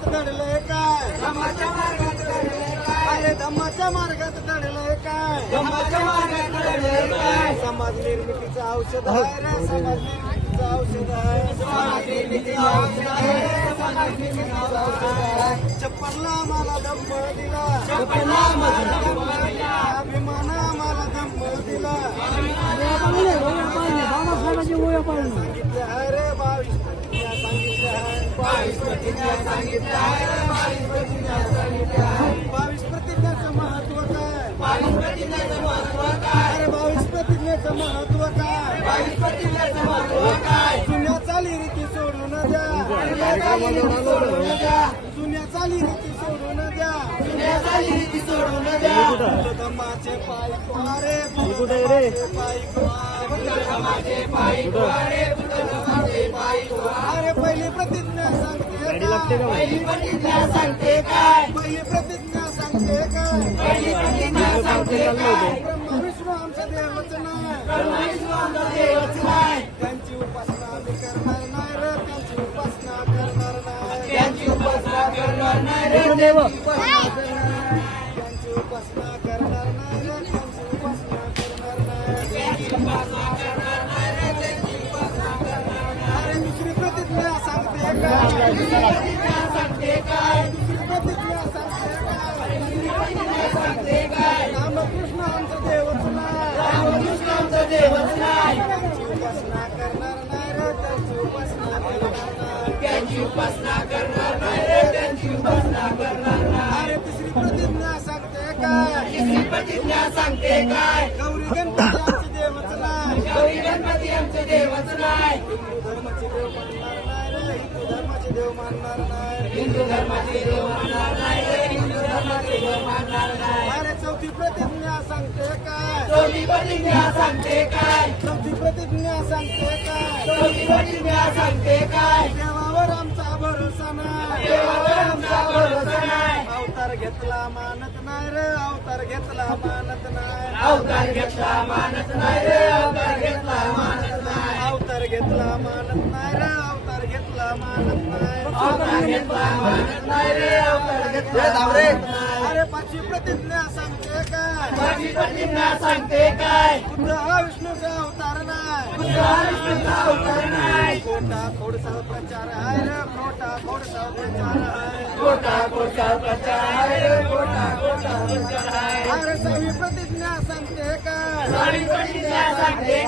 मार्गात घडलंय काय? अरे धम्माच्या मार्गात घडलंय काय? समाज निर्मितीचं औषध आहे रे समाज निर्मितीचं औषध आहे. समाज निर्मितीचं औषध आहे समाज निर्मितीचं औषध आहे. चप्पलला आम्हाला धम्म दिला. चप्पलला आम्हाला धम्म दिला. अभिमान आम्हाला धम्म दिला. आहे रे बावीस प्रतिज्ञाचं महत्त्व काय बावीस प्रतिज्ञाचं अरे बावीस प्रतिज्ञाचं महत्त्व काय जुन्या चाली रीती सोडून द्या. जुन्या चाली रीती सोडून द्या. जुन्या चाली रीती सोडून सांगते काय पहिली प्रतिज्ञा सांगते काय? पहिली प्रतिज्ञा सांगते काय? पहिली प्रतिज्ञा सांगते काय? ब्रह्म विष्णू आमचा देवच नाही. ब्रह्म विष्णू आमचा देवच नाही. त्यांची उपासना आम्ही करणार नाही. रे त्यांची उपासना करणार नाही. त्यांची उपासना करणार नाही. रे नाही. त्यांची उपासना करणार नाही. रे त्यांची उपासना करणार नाही. त्यांची उपासना करणार नाही. रे त्यांची उपासना करणार नाही. अरे दुसरी प्रतिज्ञा सांगते काय? रामकृष्ण आमचं देवच नाही रामकृष्ण आमचं देवच नाही उपासना करणार नाही रे त्यांची उपासना करणार नाही त्यांची उपासना करणार नाही रे त्यांची उपासना करणार नाही अरे तिसरी प्रतिज्ञा सांगते काय तिसरी प्रतिज्ञा सांगते काय देव मानणार नाही हिंदू धर्माचे देव मानणार नाही हिंदू धर्माचे देव मानणार नाही. अरे चौथी प्रतिज्ञा सांगते काय चौथी प्रतिज्ञा सांगते काय चौथी प्रतिज्ञा सांगते काय चौथी प्रतिज्ञा सांगते काय देवावर आमचा भरोसा नाही देवावर आमचा भरोसा नाही अवतार घेतला मानत नाही रे अवतार घेतला मानत नाही अवतार घेतला मानत नाही रे अवतार घेतला मानत नाही अवतार घेतला मानत नाही रे. अरे पाचवी प्रतिज्ञा सांगते काय? पाचवी प्रतिज्ञा सांगते काय? बुद्ध हा विष्णूचा अवतार नाही? बुद्ध हा विष्णूचा अवतार नाही? खोटा खोडसा प्रचार आहे रे खोटा खोडसा प्रचार आहे. खोटा खोडसा प्रचार आहे रे खोटा खोटा प्रचार आहे. अरे सहावी प्रतिज्ञा सांगते काय सहावी प्रतिज्ञा सांगते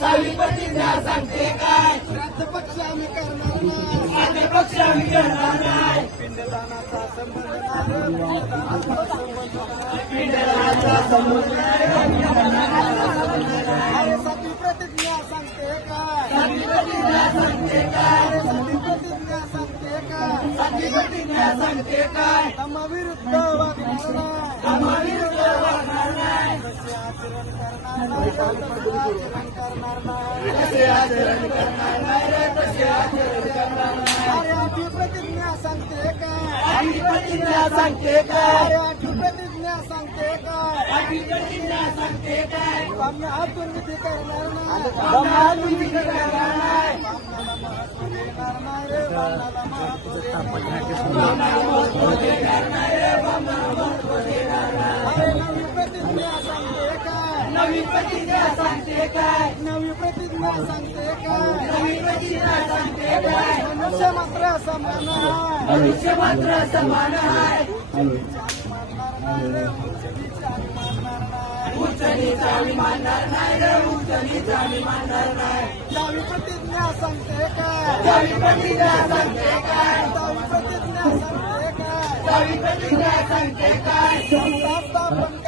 सहावी प्रतिज्ञा सांगते प्रतिज्ञा श्राद्ध पक्ष आम्ही करणार नाही. श्राद्ध पक्ष आम्ही करणार नाही. पिंडदानाचा संबंध पिंडदानाचा संबंध काय सांगते काय धम्माविरुद्ध वागणार नाही वागणार नाही आचरण करणार नाही. आचरण करणार नाही रे आचरण करणार नाही अरे प्रतिज्ञा सांगते काय प्रतिज्ञा सांगते काय प्रतिज्ञा सांगते काय प्रतिज्ञा सांगते काय आम्ही हातून करणार नाही आम्ही करणार नाही. नवी प्रतिज्ञा सांगते काय नवी प्रतिज्ञा सांगते काय नवी प्रतिज्ञा सांगते काय नवी मनुष्य मात्र समान आहे मनुष्य मात्र समान आहे उचलीचा मानणार नाही. रे उचलीचा मानणार नाही. दहावी प्रतिज्ञा सांगते काय प्रतिज्ञा सांगते काय प्रतिज्ञा सांगते काय प्रतिज्ञा सांगते काय स्थापन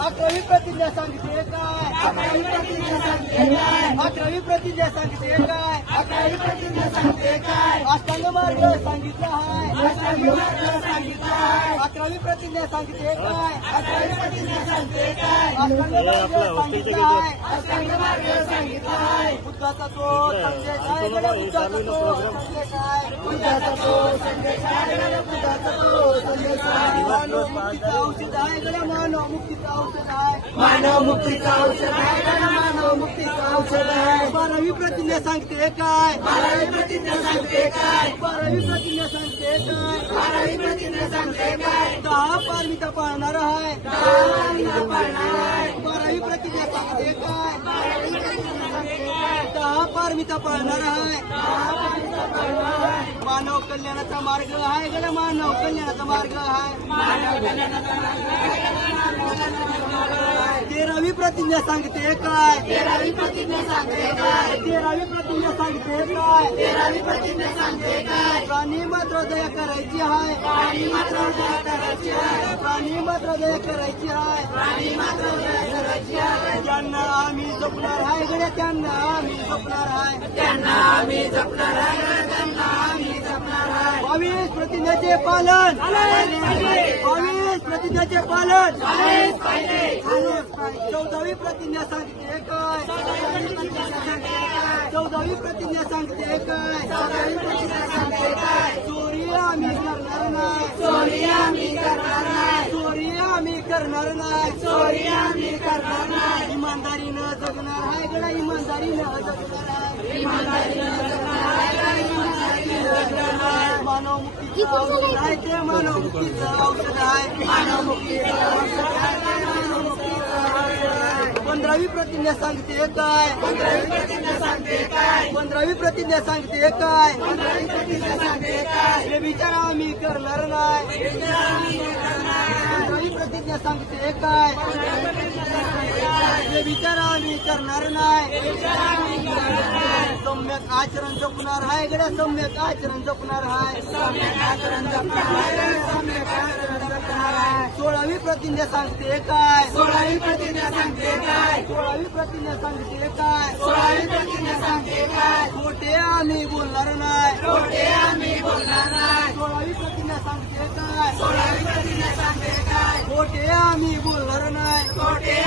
अकरावी प्रतिज्ञा सांगते काय अकरावी प्रतिज्ञा सांगते काय अकरावी प्रतिज्ञा सांगते काय सांगितलं प्रतिज्ञा आहे आहे. अकरावी प्रतिज्ञा सांगते काय अकरावी प्रतिज्ञा सांगते काय सांगितला सांगितला आहे. बुद्धाचा तो संदेश आहे. बुद्धाचा तो संदेश आहे. बुद्धाचा तो संदेश आहे. बुद्धाचा तो संदेश आहे. मानव मुक्तीचं औषध आहे. गड्या मानव मुक्तीचं औषध आहे. मानव मुक्तीचं औषध आहे. गड्या मानव मुक्तीचं औषध आहे. बारावी प्रतिज्ञा सांगते काय बारावी प्रतिज्ञा सांगते काय बारावी प्रतिज्ञा सांगते काय बारावी प्रतिज्ञा सांगते काय दहा पारमिता पाळणार आहे पाळणार आहे बारावी प्रतिज्ञा सांगते काय दहा पारमिता पाळणार आहे पाळणार आहे मानव कल्याणाचा मार्ग आहे गड्या मानव कल्याणाचा मार्ग आहे. तेरावी प्रतिज्ञा सांगते काय तेरावी प्रतिज्ञा सांगते काय तेरावी प्रतिज्ञा सांगते काय तेरावी प्रतिज्ञा सांगते काय प्राणी मात्र दया करायची आहे प्राणी मात्र दया करायची आहे प्राणी मात्र दया करायची आहे प्राणी मात्र दया करायची आहे त्यांना आम्ही जपणार आहे गड्या त्यांना आम्ही जपणार आहे त्यांना आम्ही जपणार आहे त्यांना आम्ही जपणार आहे बावीस प्रतिज्ञाचे पालन. बावीस प्रतिज्ञाचे पालन. चौदावी प्रतिज्ञा सांगते चौदावी प्रतिज्ञा सांगते काय चौदावी प्रतिज्ञा सांगते काय चोरी आम्ही करणार नाही. चोरी आम्ही करणार नाही. चोरी आम्ही करणार नाही चोरी आम्ही करणार नाही इमानदारीनं जगणार आहे गडा इमानदारीनं जगणार आहे. इमानदारीनं जगणार आहे गड्या, इमानदारीनं जगणार आहे मानव मुक्तीचं औषध आहे. ते मानव मुक्तीचं औषध आहे. मानव मुक्तीचं औषध आहे पंधरावी प्रतिज्ञा सांगते काय पंधरावी प्रतिज्ञा सांगते काय पंधरावी प्रतिज्ञा सांगते काय पंधरावी प्रतिज्ञा सांगते काय हे विचार आम्ही करणार नाही. पंधरावी प्रतिज्ञा सांगते काय हे विचार आम्ही करणार नाही. सम्यक आचरण जपणार आहे गड्या सम्यक आचरण जपणार आहे. सम्यक आचरण जपणार आहे सम्यक आचरण जपणार आहे. सोळावी प्रतिज्ञा सांगते काय? सोळावी प्रतिज्ञा सांगते काय? सोळावी प्रतिज्ञा सांगते काय? सोळावी प्रतिज्ञा सांगते काय? खोटे आम्ही बोलणार नाही. खोटे आम्ही बोलणार नाही. सोळावी प्रतिज्ञा सांगते काय? सोळावी प्रतिज्ञा सांगते काय? खोटे आम्ही बोलणार नाही. खोटे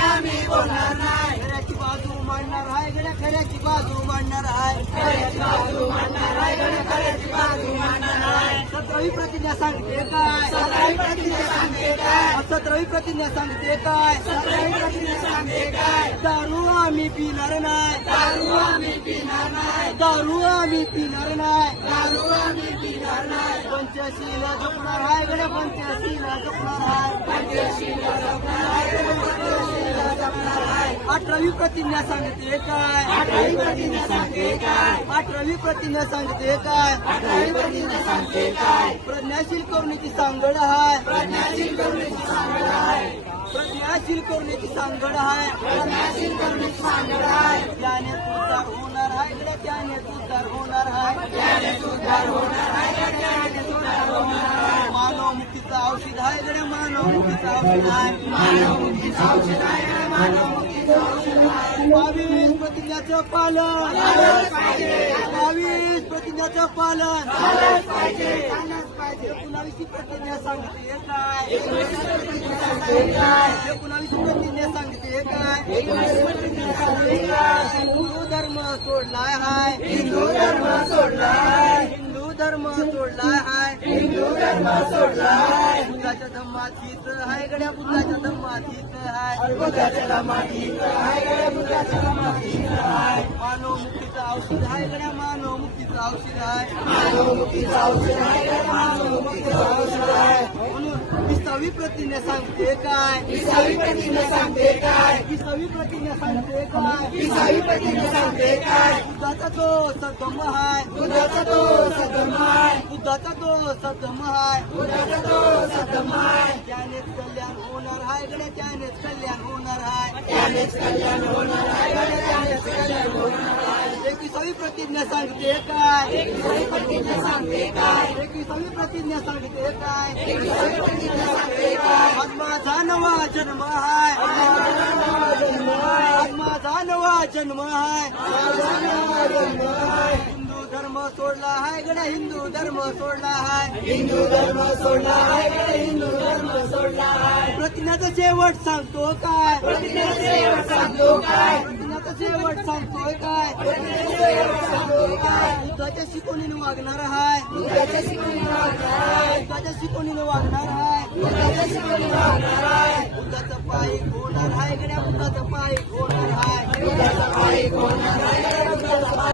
होणार नाही खऱ्याची बाजू मांडणार आहे. गड्या खऱ्याची बाजू मांडणार आहे. खऱ्याची बाजू मांडणार आहे. गड्या खऱ्याची बाजू मांडणार आहे. सतरावी प्रतिज्ञा सांगते काय? सतरावी प्रतिज्ञा सांगते काय? सतरावी प्रतिज्ञा सांगते काय? सतरावी प्रतिज्ञा सांगते काय? दारू आम्ही पिणार नाही दारू आम्ही पिणार नाही दारू आम्ही पिणार नाही दारू आम्ही पिणार नाही पंचशील जपणार आहे गड्या पंचशील जपणार आहे पंचशील जपणार आहे पंचशील जपणार आहे अठरावी प्रतिज्ञा सांगते काय? अठरावी प्रतिज्ञा सांगते काय? अठरावी प्रतिज्ञा सांगते काय? अठरावी प्रतिज्ञा सांगते काय? प्रज्ञाशील करुणेची सांगड आहे. प्रज्ञाशील करुणेची सांगड आहे. प्रज्ञाशील करण्याची सांगड आहे. प्रज्ञाशील करण्याची सांगड आहे. त्याने उद्धार होणार आहे गड्या त्याने उद्धार होणार आहे. त्याने उद्धार होणार आहे गड्या, त्याने उद्धार होणार आहे. मानव मुक्तीचं औषध आहे गड्या मानव मुक्तीचं औषध आहे. मानव मुक्तीचं औषध आहे मानव मुक्तीचं बावीस प्रतिज्ञाचं पालन. बावीस प्रतिज्ञाचं पालन. झालंच एकोणावीसची प्रतिज्ञा सांगितली काय? सांगते एकोणावीसची प्रतिज्ञा सांगितली काय प्रतिज्ञा सांगते काय? हिंदू धर्म सोडलाय हाय. हिंदू धर्म सोडलाय. हिंदू धर्म सोडलाय हाय. हिंदू धर्म सोडलाय बुद्धाच्या धम्मात हित हाय गड्या बुद्धाच्या धम्मात हित हाय. बुद्धाच्या धम्मात हित हाय गड्या बुद्धाच्या धम्मात हित हाय. मानव मुक्तीचं औषध आहे गड्या मानव मुक्तीचं औषध आहे मानव मुक्तीचं औषध आहे गड्या मानव मुक्तीचं औषध आहे विसावी प्रतिज्ञा सांगते काय? विसावी प्रतिज्ञा सांगते काय? विसावी प्रतिज्ञा सांगते काय? विसावी प्रतिज्ञा सांगते काय? बुद्धाचा तो सदम आहे बुद्धाचा तो सदम आहे बुद्धाचा तो सदम आहे बुद्धाचा तो सदम आहे त्यानेच कल्याण होणार आहे गड्या त्यानेच कल्याण होणार आहे त्यानेच कल्याण होणार आहे गड्या त्यानेच कल्याण होणार आहे एकविसावी प्रतिज्ञा सांगते काय एकविसावी प्रतिज्ञा सांगते काय एकविसावी प्रतिज्ञा सांगते काय एकविसावी प्रतिज्ञा सांगते काय आज माझा नवा जन्म आहे. आज माझा नवा जन्म आहे. हिंदू धर्म सोडला आहे गड्या हिंदू धर्म सोडला आहे. हिंदू धर्म सोडला आहे गड्या हिंदू धर्म सोडला आहे. प्रतिज्ञाचा शेवट सांगतो काय? प्रतिज्ञाचा शेवट सांगतो काय? शेवट सांगतोय काय? बुद्धाच्या शिकवणीने वागणार आहे बुद्धाच्या शिकवणीने वागणार आहे बुद्धाचं पाय होणार आहे गड्या पाय होणार आहे